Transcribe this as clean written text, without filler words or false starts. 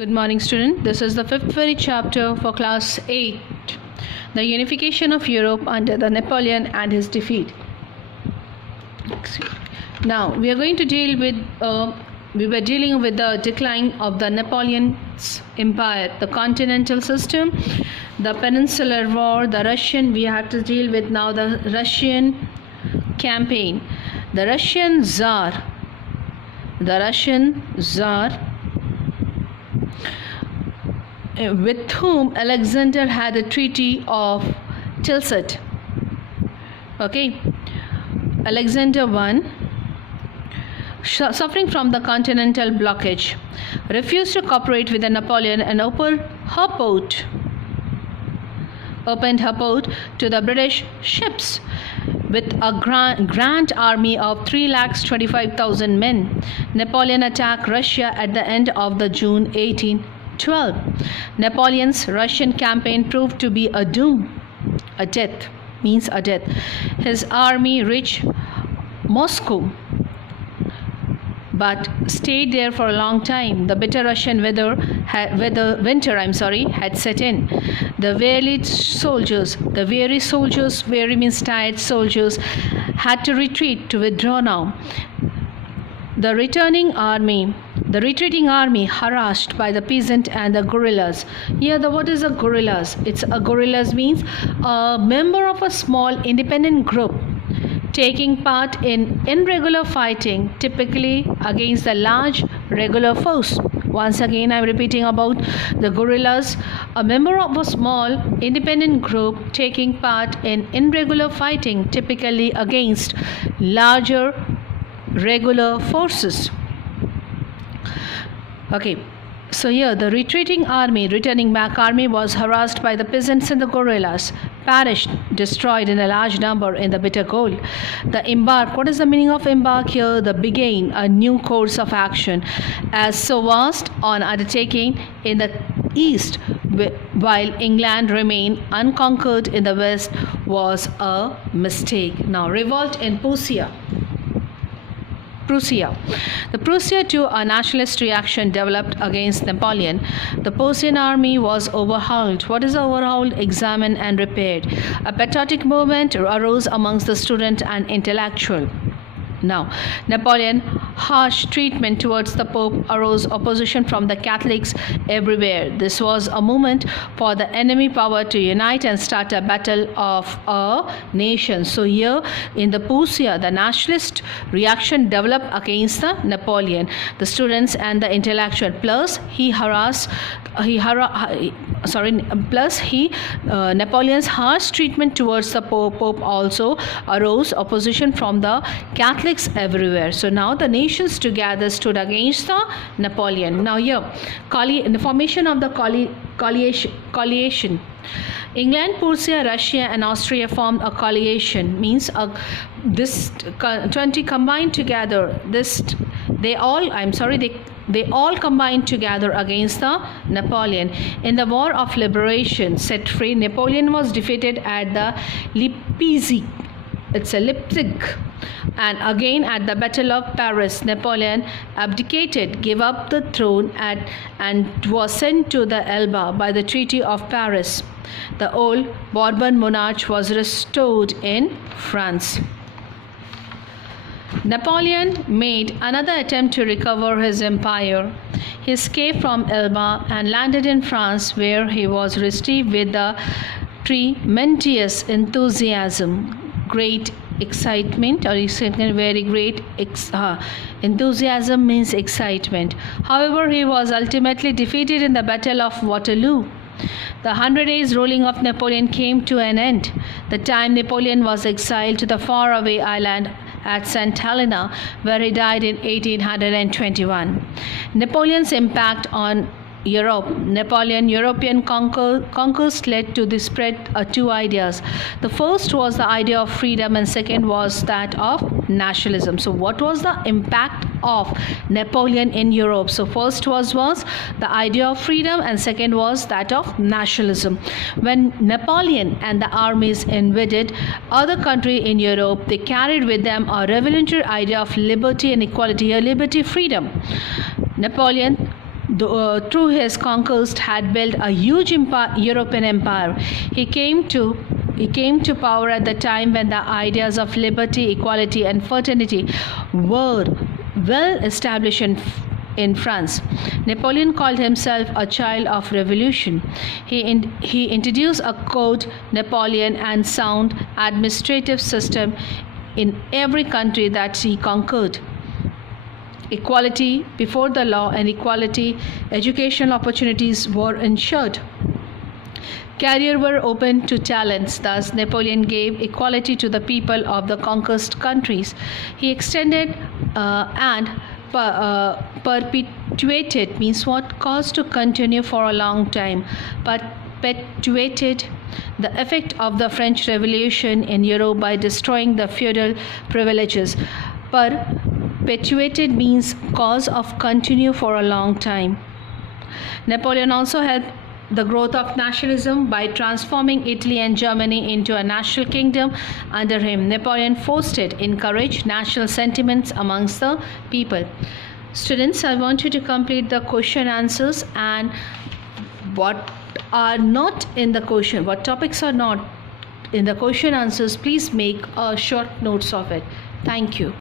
Good morning, student. This is the fifth very chapter for class 8, the unification of Europe under the Napoleon and his defeat. Now we are going to deal with we were dealing with the decline of the Napoleon's empire, the continental system, the peninsular war, the Russian. We have to deal with now the Russian campaign, the Russian Tsar, with whom Alexander had a treaty of Tilsit. Okay, Alexander I, suffering from the continental blockage, refused to cooperate with Napoleon and opened her port to the British ships. With a grand army of 325,000 men, Napoleon attacked Russia at the end of the June 1812. Napoleon's Russian campaign proved to be a death. His army reached Moscow but stayed there for a long time. The bitter Russian winter had set in. The weary soldiers, weary means tired soldiers, had to withdraw now. The retreating army harassed by the peasant and the guerrillas. Here, what is a guerrillas? Guerrillas means a member of a small independent group taking part in irregular fighting, typically against the large regular force. Once again, I am repeating about the guerrillas, a member of a small independent group taking part in irregular fighting, typically against larger regular forces. Okay. So here, the returning back army was harassed by the peasants and the guerrillas, perished, destroyed in a large number in the bitter cold. The embark, what is the meaning of embark here? The began a new course of action, as so vast on undertaking in the east, while England remained unconquered in the west, was a mistake. Now, revolt in Prussia. The Prussia too, a nationalist reaction developed against Napoleon. The Prussian army was overhauled. What is overhauled? Examined and repaired. A patriotic movement arose amongst the student and intellectual. Now, Napoleon's harsh treatment towards the Pope arose opposition from the Catholics everywhere. This was a moment for the enemy power to unite and start a battle of a nation. So here in the Prussia, the nationalist reaction developed against the Napoleon, the students and the intellectual. Plus, Napoleon's harsh treatment towards the Pope also arose opposition from the Catholics everywhere. So now the nations together stood against the Napoleon. Now here, the formation of the coalition. England, Prussia, Russia and Austria formed a coalition, means this 20 combined together. They all combined together against the Napoleon. In the War of Liberation set free, Napoleon was defeated at the Leipzig. And again at the Battle of Paris, Napoleon abdicated, gave up the throne and was sent to the Elba by the Treaty of Paris. The old Bourbon monarch was restored in France. Napoleon made another attempt to recover his empire. He escaped from Elba and landed in France, where he was received with the tremendous enthusiasm. Great excitement, or very great enthusiasm means excitement. However, he was ultimately defeated in the Battle of Waterloo. The 100 days ruling of Napoleon came to an end. The time Napoleon was exiled to the faraway island at St. Helena, where he died in 1821. Napoleon's impact on Europe. European conquest led to the spread of two ideas. The first was the idea of freedom and second was that of nationalism. So what was the impact of Napoleon in Europe? So first was the idea of freedom and second was that of nationalism. When Napoleon and the armies invaded other countries in Europe, they carried with them a revolutionary idea of liberty and equality, liberty, freedom. Napoleon through his conquest had built a huge European empire. He came to power at the time when the ideas of liberty, equality, and fraternity were well established in France. Napoleon called himself a child of revolution. He introduced a code, Napoleon, and sound administrative system in every country that he conquered. Equality before the law and equality educational opportunities were ensured. Careers were open to talents. Thus, Napoleon gave equality to the people of the conquered countries. He extended and perpetuated means what? Caused to continue for a long time. Perpetuated the effect of the French Revolution in Europe by destroying the feudal privileges. Perpetuated means cause of continue for a long time. Napoleon also helped the growth of nationalism by transforming Italy and Germany into a national kingdom under him. Napoleon fostered, encouraged national sentiments amongst the people. Students, I want you to complete the question answers and what are not in the question, what topics are not in the question answers, please make short notes of it. Thank you.